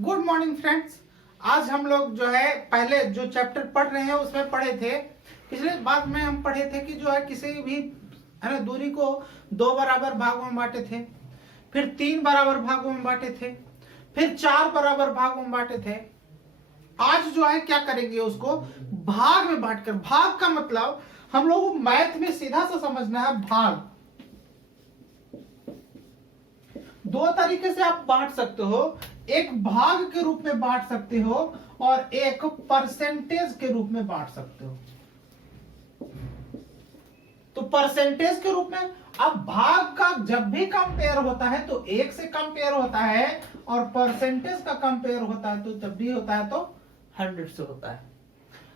Good morning friends. आज हम लोग जो है पहले जो चैप्टर पढ़ रहे हैं उसमें पढ़े थे। पिछले बात में हम पढ़े थे कि जो है किसी भी है ना दूरी को दो बराबर भागों में बांटे थे, फिर तीन बराबर भागों में बांटे थे, फिर चार बराबर भागों में बांटे थे। आज जो है क्या करेंगे, उसको भाग में बांटकर। भाग का मतलब हम लोग मैथ में सीधा सा समझना है। भाग दो तरीके से आप बांट सकते हो, एक भाग के रूप में बांट सकते हो और एक परसेंटेज के रूप में बांट सकते हो। तो परसेंटेज के रूप में अब भाग का जब भी कंपेयर होता है तो एक से कंपेयर होता है और परसेंटेज का कंपेयर होता है तो जब भी होता है तो 100 से होता है।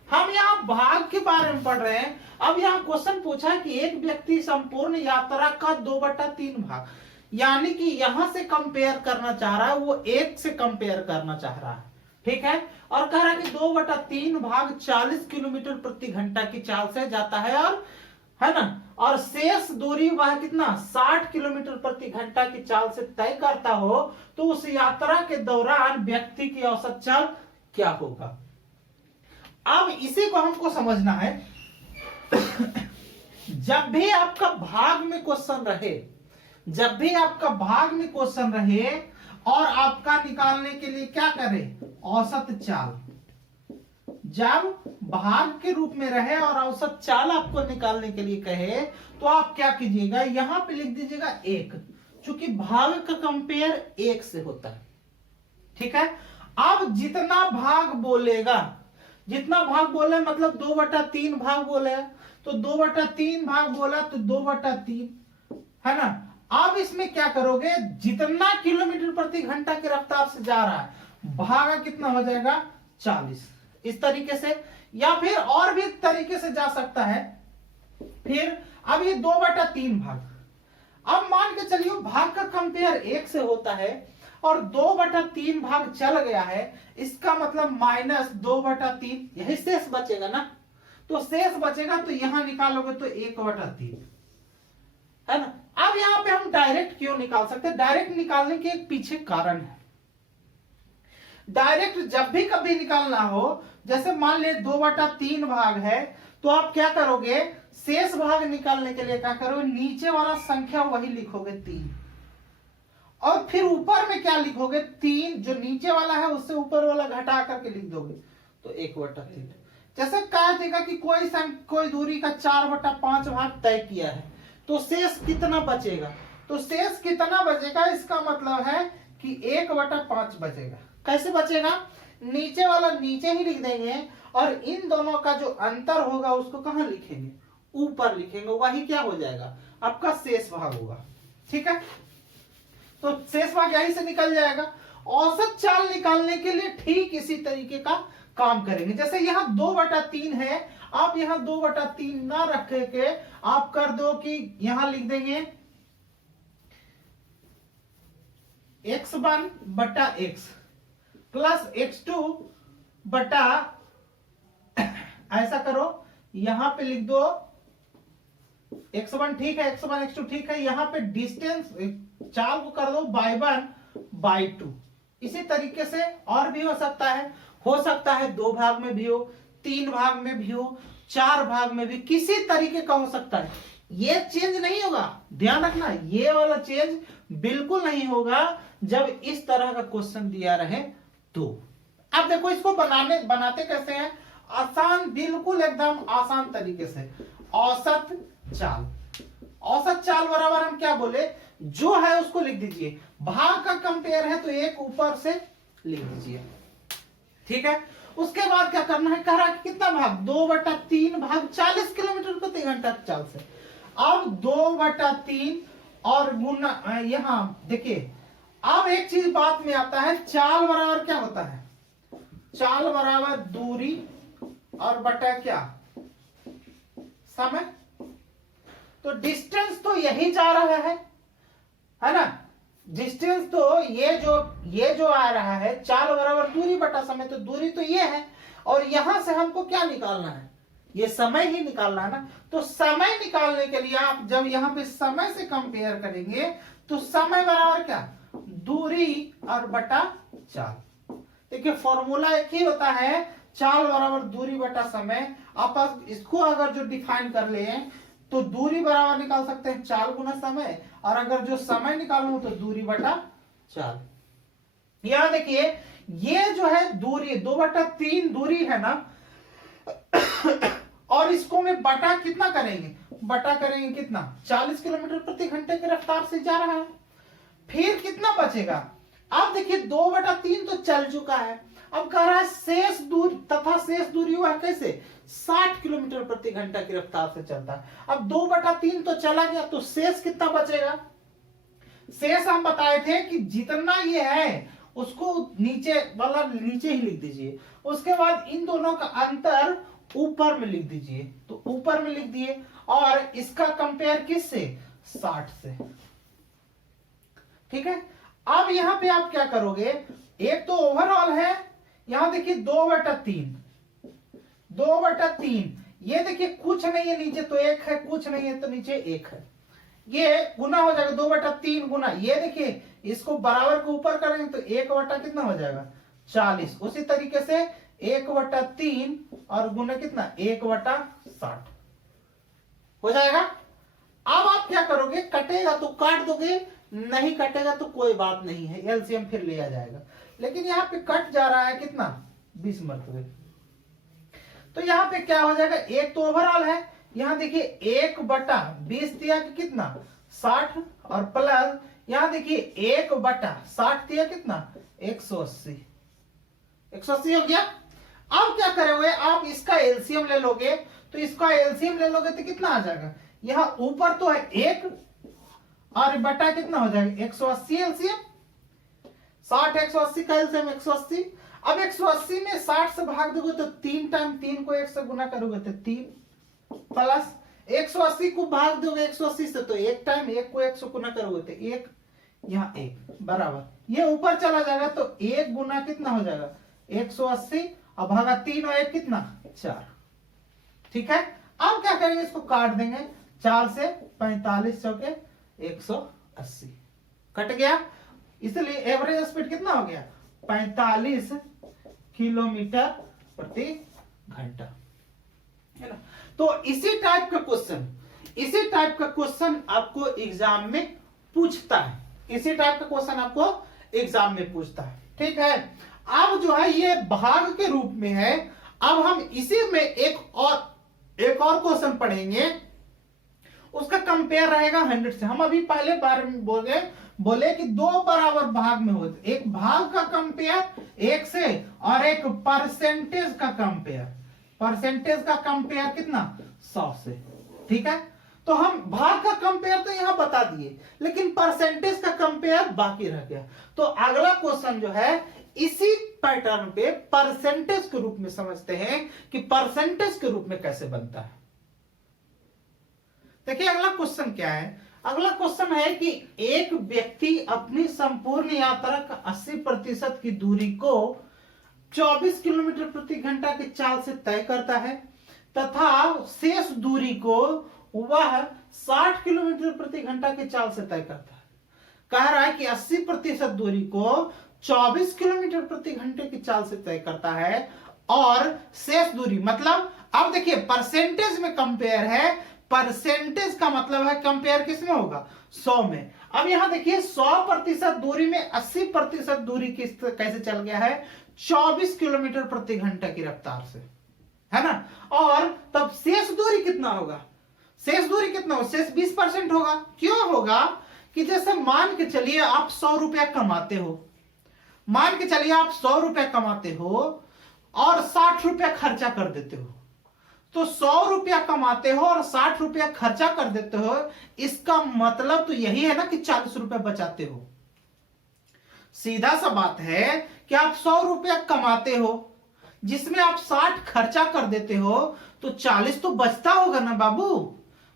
हम यहाँ भाग के बारे में पढ़ रहे हैं। अब यहाँ क्वेश्चन पूछा है कि एक व्यक्ति संपूर्ण यात्रा का 2/3 भाग, यानी कि यहां से कंपेयर करना चाह रहा है, वो एक से कंपेयर करना चाह रहा है, ठीक है। और कह रहा है कि 2/3 भाग 40 किलोमीटर प्रति घंटा की चाल से जाता है, और है ना, और शेष दूरी वह कितना 60 किलोमीटर प्रति घंटा की चाल से तय करता हो, तो उस यात्रा के दौरान व्यक्ति की औसत चाल क्या होगा। अब इसी को हमको समझना है। जब भी आपका भाग में क्वेश्चन रहे, जब भी आपका भाग में क्वेश्चन रहे और आपका निकालने के लिए क्या करें, औसत चाल। जब भाग के रूप में रहे और औसत चाल आपको निकालने के लिए कहे तो आप क्या कीजिएगा, यहां पे लिख दीजिएगा 1, क्योंकि भाग का कंपेयर 1 से होता है, ठीक है। अब जितना भाग बोलेगा, जितना भाग बोले मतलब 2/3 भाग बोले, तो 2/3 भाग बोला तो 2/3, है ना। अब इसमें क्या करोगे, जितना किलोमीटर प्रति घंटा की रफ्तार से जा रहा है भागा कितना हो जाएगा 40, इस तरीके से, या फिर और भी तरीके से जा सकता है। फिर अब ये 2/3 भाग, अब मान के चलिए भाग का कंपेयर 1 से होता है और 2/3 भाग चल गया है, इसका मतलब -2/3, यही शेष बचेगा ना। तो शेष बचेगा तो यहां निकालोगे तो 1/3, है ना। अब यहां पे हम डायरेक्ट क्यों निकाल सकते हैं, डायरेक्ट निकालने के एक पीछे कारण है। डायरेक्ट जब भी कभी निकालना हो, जैसे मान ले 2/3 भाग है, तो आप क्या करोगे, शेष भाग निकालने के लिए क्या करोगे, नीचे वाला संख्या वही लिखोगे 3, और फिर ऊपर में क्या लिखोगे 3, जो नीचे वाला है उससे ऊपर वाला घटा करके लिख दोगे तो 1/3। जैसे कहा जाएगा कि कोई दूरी का 4/5 भाग तय किया है, तो शेष कितना बचेगा, तो शेष कितना बचेगा, इसका मतलब है कि 1/5 बचेगा। कैसे बचेगा, नीचे वाला नीचे ही लिख देंगे और इन दोनों का जो अंतर होगा उसको कहां लिखेंगे, ऊपर लिखेंगे, वही क्या हो जाएगा, आपका शेष भाग होगा, ठीक है। तो शेष भाग यहीं से निकल जाएगा। औसत चाल निकालने के लिए ठीक इसी तरीके का काम करेंगे। जैसे यहाँ 2/3 है, आप यहाँ 2/3 ना रख के आप कर दो कि यहां लिख देंगे x1/x प्लस x2 बटा, ऐसा करो, यहां पे लिख दो x1, ठीक है, x1 x2 ठीक है, यहां पे डिस्टेंस चाल को कर दो y1/2। इसी तरीके से और भी हो सकता है 2 भाग में भी हो, 3 भाग में भी हो, 4 भाग में भी, किसी तरीके का हो सकता है। ये चेंज नहीं होगा, ध्यान रखना, ये वाला चेंज बिल्कुल नहीं होगा जब इस तरह का क्वेश्चन दिया रहे तो। अब देखो इसको बनाते कैसे हैं, आसान, बिल्कुल एकदम आसान तरीके से। औसत चाल, औसत चाल बराबर हम क्या बोले, जो है उसको लिख दीजिए, भाग का कंपेयर है तो एक ऊपर से लिख दीजिए, ठीक है। उसके बाद क्या करना है, कह रहा है कितना भाग, 2/3 भाग 40 किलोमीटर प्रति घंटा की चाल से। अब 2/3 और गुना, यहां देखिए, अब एक चीज बात में आता है, चाल बराबर क्या होता है, चाल बराबर दूरी और बटा क्या, समय। तो डिस्टेंस तो यही जा रहा है ना, डिस्टेंस तो ये जो आ रहा है, चाल बराबर दूरी बटा समय, तो दूरी तो ये है, और यहां से हमको क्या निकालना है, ये समय ही निकालना है ना। तो समय निकालने के लिए आप जब यहां पे समय से कंपेयर करेंगे तो समय बराबर क्या, दूरी और बटा चाल। देखिए फॉर्मूला एक ही होता है, चाल बराबर दूरी बटा समय। आप इसको अगर जो डिफाइन कर ले तो दूरी बराबर निकाल सकते हैं चाल गुना समय, और अगर जो समय निकालूं तो दूरी बटा चाल। यहां देखिए ये जो है दूरी 2/3 दूरी है ना, और इसको में बटा कितना करेंगे, बटा करेंगे कितना, 40 किलोमीटर प्रति घंटे की रफ्तार से जा रहा है। फिर कितना बचेगा, अब देखिए 2/3 तो चल चुका है, अब कह रहा है शेष दूरी, तथा शेष दूरी हुआ कैसे, 60 किलोमीटर प्रति घंटा की रफ्तार से चलता है। अब 2/3 तो चला गया, तो शेष कितना बचेगा, शेष हम बताए थे कि जितना ये है उसको नीचे वाला नीचे ही लिख दीजिए, उसके बाद इन दोनों का अंतर ऊपर में लिख दीजिए, तो ऊपर में लिख दिए, और इसका कंपेयर किससे, 60 से। ठीक है, अब यहां पे आप क्या करोगे, एक तो ओवरऑल है, यहां देखिए 2/3, ये देखिए कुछ नहीं है नीचे तो 1 है, कुछ नहीं है तो नीचे 1 है, ये गुना हो जाएगा 2/3 गुना, ये देखिए इसको बराबर के ऊपर करेंगे तो 1 कितना हो जाएगा 40, उसी तरीके से 1/3 और गुना कितना 1/60 हो जाएगा। अब आप क्या करोगे, कटेगा तो काट दोगे, नहीं कटेगा तो कोई बात नहीं है, एलसीएम फिर लिया जाएगा। लेकिन यहाँ पे कट जा रहा है कितना 20 मरतबे, तो यहाँ पे क्या हो जाएगा, एक तो ओवरऑल है, यहाँ देखिए 1/20 दिया कि कितना 60, और प्लस यहाँ देखिए 1/60 दिया कितना 180 हो गया। अब क्या करोगे, आप इसका एलसीएम ले लोगे, तो इसका एलसीएम ले लोगे तो कितना आ जाएगा, यहाँ ऊपर तो है 1 और बटा कितना हो जाएगा 180 एलसीएम, 60 180 का एलसीएम 180। अब 180 में 60 से भाग दोगे तो 3 टाइम 3 को 1 से गुना करोगे तो 3, प्लस 180 को भाग दोगे 180 से तो 1 टाइम 1 को 1 से गुना करोगे तो 1, यहाँ 1 बराबर, ये ऊपर चला जाएगा तो 1 गुना कितना हो जाएगा 180, और भागा 3 और 1 कितना 4। ठीक है, अब क्या करेंगे, इसको काट देंगे, 4 से 45 चौके 180 कट गया, इसलिए एवरेज स्पीड कितना हो गया 45 किलोमीटर प्रति घंटा, है ना। तो इसी टाइप का क्वेश्चन आपको एग्जाम में पूछता है, ठीक है। अब जो है ये भाग के रूप में है, अब हम इसी में एक और क्वेश्चन पढ़ेंगे, उसका कंपेयर रहेगा 100 से। हम अभी पहले बार में बोले कि 2 बराबर भाग में होते, एक भाग का कंपेयर 1 से और एक परसेंटेज का कंपेयर कितना 100 से। ठीक है, तो हम भाग का कंपेयर तो यहां बता दिए, लेकिन परसेंटेज का कंपेयर बाकी रह गया। तो अगला क्वेश्चन जो है इसी पैटर्न पे परसेंटेज के रूप में समझते हैं कि परसेंटेज के रूप में कैसे बनता है। देखिए अगला क्वेश्चन क्या है, अगला क्वेश्चन है कि एक व्यक्ति अपनी संपूर्ण यात्रा का 80% की दूरी को 24 किलोमीटर प्रति घंटा की चाल से तय करता है, तथा शेष दूरी को वह 60 किलोमीटर प्रति घंटा की चाल से तय करता है। कह रहा है कि 80% दूरी को 24 किलोमीटर प्रति घंटे की चाल से तय करता है, और शेष दूरी मतलब, अब देखिए परसेंटेज में कंपेयर है, परसेंटेज का मतलब है कंपेयर किसमें होगा 100 में। अब यहां देखिए 100% दूरी में 80% दूरी कैसे चल गया है 24 किलोमीटर प्रति घंटा की रफ्तार से, है ना। और तब शेष दूरी कितना होगा, शेष 20% होगा। क्यों होगा कि जैसे मान के चलिए आप 100 रुपया कमाते हो, और 60 रुपया खर्चा कर देते हो, तो 100 रुपया कमाते हो और 60 रुपया खर्चा कर देते हो, इसका मतलब तो यही है ना कि 40 रुपया बचाते हो। सीधा सा बात है कि आप 100 रुपया कमाते हो जिसमें आप 60 खर्चा कर देते हो, तो 40 तो बचता होगा ना बाबू।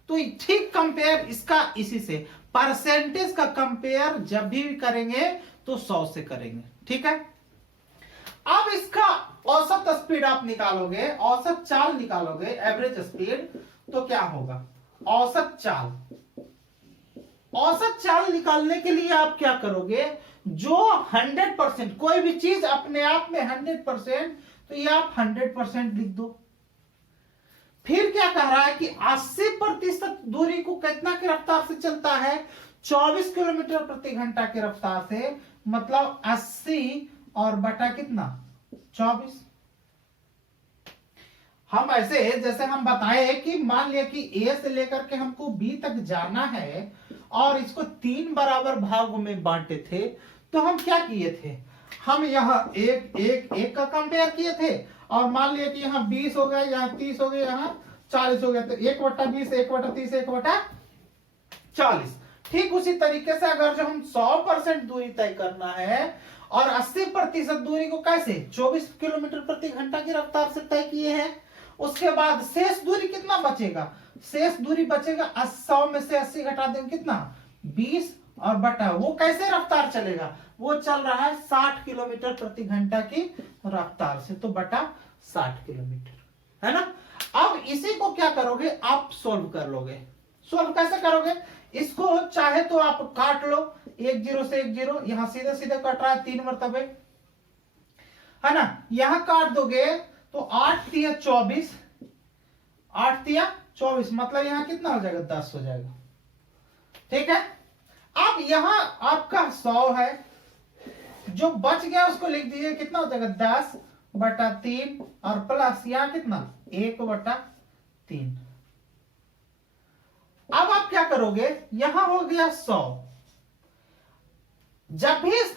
तो ठीक कंपेयर इसका इसी से, परसेंटेज का कंपेयर जब भी करेंगे तो 100 से करेंगे। ठीक है, अब इसका औसत स्पीड आप निकालोगे, औसत चाल निकालोगे, एवरेज स्पीड, तो क्या होगा औसत चाल निकालने के लिए आप क्या करोगे, जो 100%, कोई भी चीज अपने आप में 100%, तो ये आप 100% लिख दो। फिर क्या कह रहा है कि 80% दूरी को कितना की रफ्तार से चलता है, 24 किलोमीटर प्रति घंटा की रफ्तार से, मतलब 80 और बटा कितना 24। हम ऐसे जैसे हम बताए कि मान लिया कि ए से लेकर के हमको बी तक जाना है और इसको 3 बराबर भागों में बांटे थे, तो हम क्या किए थे, हम यहाँ एक का कंपेयर किए थे और मान लिया कि यहाँ 20 हो गया, यहाँ 30 हो गया, यहाँ 40 हो गया, तो 1/20, 1/30, 1/40। ठीक उसी तरीके से अगर जो हम 100% दूरी तय करना है और 80% दूरी को कैसे 24 किलोमीटर प्रति घंटा की रफ्तार से तय किए हैं, उसके बाद शेष दूरी कितना बचेगा, शेष दूरी बचेगा 100 में से 80 घटा देंगे कितना 20 और बटा वो कैसे रफ्तार चलेगा, वो चल रहा है 60 किलोमीटर प्रति घंटा की रफ्तार से, तो बटा 60 किलोमीटर, है ना। अब इसी को क्या करोगे आप सोल्व कर लोगे। सोल्व कैसे करोगे, इसको चाहे तो आप काट लो, 1 0 से 1 0, यहां सीधे सीधे कट रहा है 3 मरतबे, है ना। यहां काट दोगे तो 8 तिया 24, 8 तिया 24, मतलब यहां कितना हो जाएगा 10 हो जाएगा, ठीक है। अब यहां आपका 100 है, जो बच गया उसको लिख दीजिए, कितना हो जाएगा 10/3 और प्लस यहां कितना 1/3। अब आप क्या करोगे, यहां हो गया 100। जब भी इस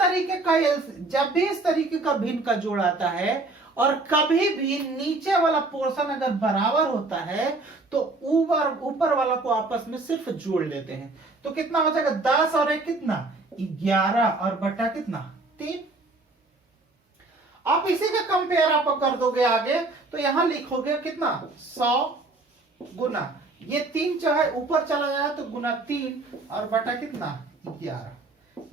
तरीके का भिन्न का जोड़ आता है और कभी भी नीचे वाला पोर्शन अगर बराबर होता है तो ऊपर वाला को आपस में सिर्फ जोड़ लेते हैं, तो कितना हो जाएगा 10 और 1 कितना 11 और बटा कितना 3। आप इसी का कंपेयर आप कर दोगे आगे, तो यहां लिखोगे कितना 100 गुना ये 3 चाहे ऊपर चला जाए तो गुना 3 और बटा कितना 11।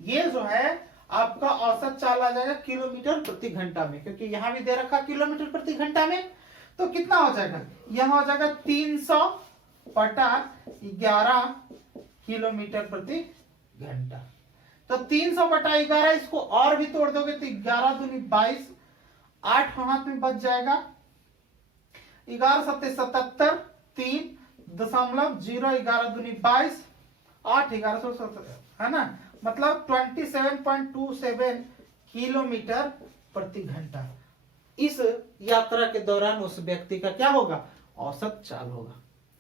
ये जो है आपका औसत चाल आ जाएगा किलोमीटर प्रति घंटा में, क्योंकि यहां भी दे रखा किलोमीटर प्रति घंटा में, तो कितना हो जाएगा, यहां हो जाएगा 300/11 किलोमीटर प्रति घंटा। तो 300/11, इसको और भी तोड़ दोगे तो 11 दूनी 22, 8 हाथ में बच जाएगा, 11 7 77, 3.0, 11 दूनी 22, 8 11 17, है ना, मतलब 27.27 किलोमीटर प्रति घंटा इस यात्रा के दौरान उस व्यक्ति का क्या होगा, औसत चाल होगा,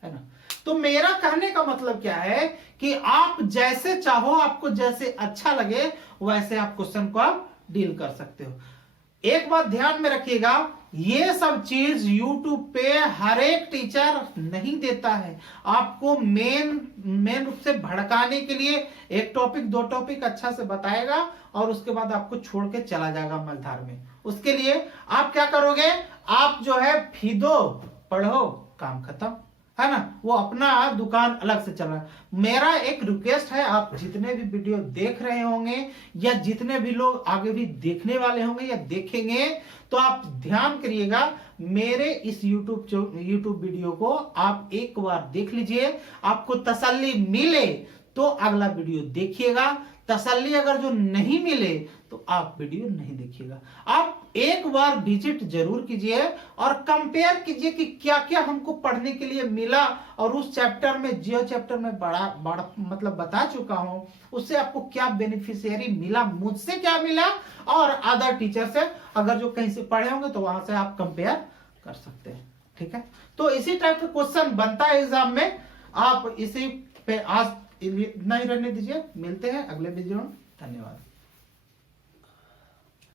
है ना। तो मेरा कहने का मतलब क्या है कि आप जैसे चाहो, आपको जैसे अच्छा लगे वैसे आप क्वेश्चन को आप डील कर सकते हो। एक बात ध्यान में रखिएगा, ये सब चीज YouTube पे हर एक टीचर नहीं देता है। आपको मेन रूप से भड़काने के लिए एक टॉपिक 2 टॉपिक अच्छा से बताएगा और उसके बाद आपको छोड़ के चला जाएगा मलधार में। उसके लिए आप क्या करोगे, आप जो है फीदो पढ़ो, काम खत्म, है ना। वो अपना दुकान अलग से चल रहा है। मेरा एक रिक्वेस्ट है, आप जितने भी वीडियो देख रहे होंगे या जितने भी लोग आगे भी देखने वाले होंगे या देखेंगे, तो आप ध्यान करिएगा, मेरे इस YouTube वीडियो को आप एक बार देख लीजिए, आपको तसल्ली मिले तो अगला वीडियो देखिएगा, तसल्ली अगर जो नहीं मिले तो आप वीडियो नहीं देखिएगा। आप एक बार विजिट जरूर कीजिए और कंपेयर कीजिए कि क्या क्या हमको पढ़ने के लिए मिला, और उस चैप्टर में जियो चैप्टर में बड़ा मतलब बता चुका हूं, उससे आपको क्या बेनिफिशियरी मिला, मुझसे क्या मिला, और अदर टीचर से अगर जो कहीं से पढ़े होंगे तो वहां से आप कंपेयर कर सकते हैं, ठीक है। तो इसी टाइप का क्वेश्चन बनता है एग्जाम में, आप इसी पे आज इतना ही रहने दीजिए। मिलते हैं अगले वीडियो में, धन्यवाद।